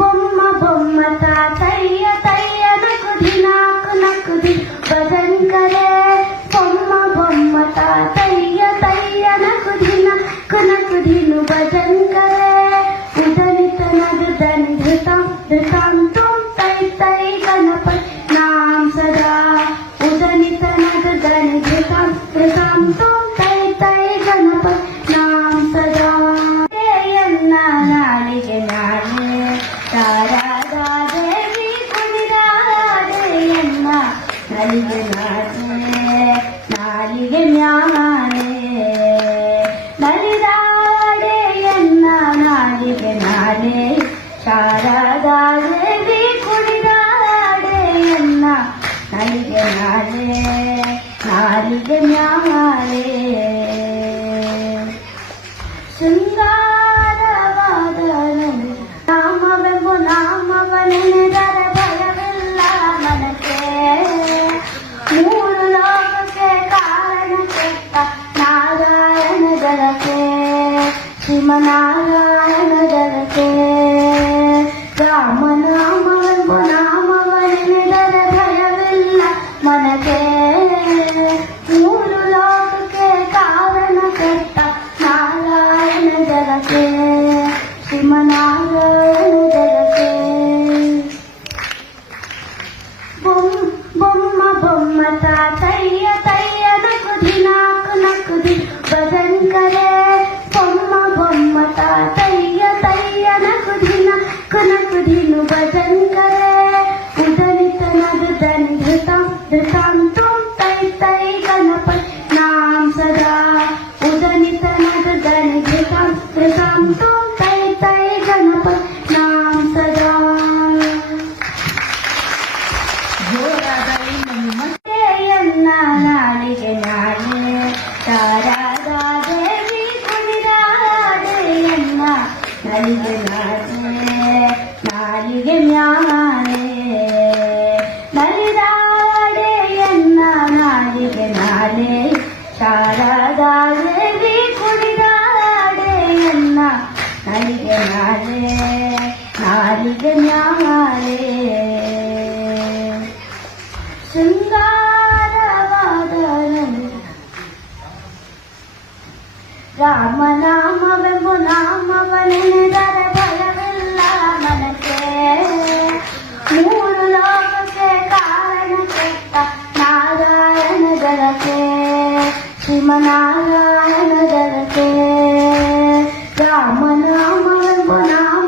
బొమ్మ బొమ్మ తాతయ్య తయ్య నకుది నాకు నకుది భజన్ కరే బొమ్మ బొమ్మ తాతయ్య తయ్య నకుది నాకు నకుది ను భజన్ కరే ఉదనిత నదు దని ధృతం ధృతం తుం తై తై గణపతి నాम सदा उदनित नद దని ధృతం ధృతం తుం తై తై గణపతి నాम सदा ఎన్న నాలిగే నాలి ಶಾರದಾ ದೇವಿ ಕುಣಿದಾಡೆ ಎನ್ನ ನಾಲಿಗೆ ನಾಲಿಗೆ ಜ್ಞಾನೆ ನಲಿದಾಡೆ ಎನ್ನ ನಾಲಿಗೆ ನಾಲೆ ಶಾರದಾ ದೇವಿ ಕುಣಿದಾಡೆ ಎನ್ನ ನಾಲಿಗೆ ನಾಲಿಗೆ ಜ್ಞಾನೆ ಶೃಂಗಾರವಾದ ನಾಮವೆಂಬು ನಾಮವನೆನೆದರ ಭಯವಿಲ್ಲ ಮನಕ್ಕೆ ಮೂರು ಲೋಕಕ್ಕೆ ಕಾರಣ ಕೆಟ್ಟ ನಾರಾಯಣ ಜಲಕ್ಕೆ ಶ್ರೀಮನಾರಾಯಣ ಜಲಕ್ಕೆ ರಾಮನಾಮವೆಂಬು ನಾಮವನೆನೆದರ ಭಯವಿಲ್ಲ ಮನಕ್ಕೆ ಮೂರು ಲೋಕಕ್ಕೆ ಕಾರಣ ಕೆಟ್ಟ ನಾರಾಯಣ ಜಲಕ್ಕೆ ಶ್ರೀಮನಾರಾಯಣ ಜಲಕ್ಕೆ ಬೊಮ್ಮ ಬೊಮ್ಮ ತಾತಯ್ಯ ತಯ್ಯ ನಕುದಿ ನಾಕು ನಕುದಿ ಭಜನ್ ಕರೆ ಬೊಮ್ಮ ಬೊಮ್ಮ ತಾತಯ್ಯ ತಯ್ಯ ನಕುದಿ ನಾಕು ನಕುದಿ ನು ಭಜನ್ ಕರೆ ಉದನಿತ ನದು దని ಧೃತಂ ಧೃತಂ ತುಂ ತೈ ತೈ ಗಣಪತಿ ನಾम ಸದಾ ಉದನಿತ ನದು దని ಧೃತಂ ಧೃತಂ ತುಂ ತೈ ತೈ ಗಣಪತಿ ನಾम ಸದಾ ಎನ್ನ ನಾಲಿಗೆ ನಾಳೆ ಶಾರದಾ ದೇವಿ ಕುಣಿದಾಡೆ ಎನ್ನ ನಾಲಿಗೆ ನಾಲಿಗೆ ಜ್ಞಾನೆ ನಲಿದಾಡೆ ಎನ್ನ ನಾಲಿಗೆ ನಾಲೆ ಶಾರದಾ ದೇವಿ ಕುಣಿದಾಡೆ ಎನ್ನ ನಾಲಿಗೆ ನಾಲಿಗೆ ಜ್ಞಾನೆ ಶೃಂಗಾರವಾದ ರಾಮನಾಮವೆಂಬು ನಾಮವನೆನೆದರ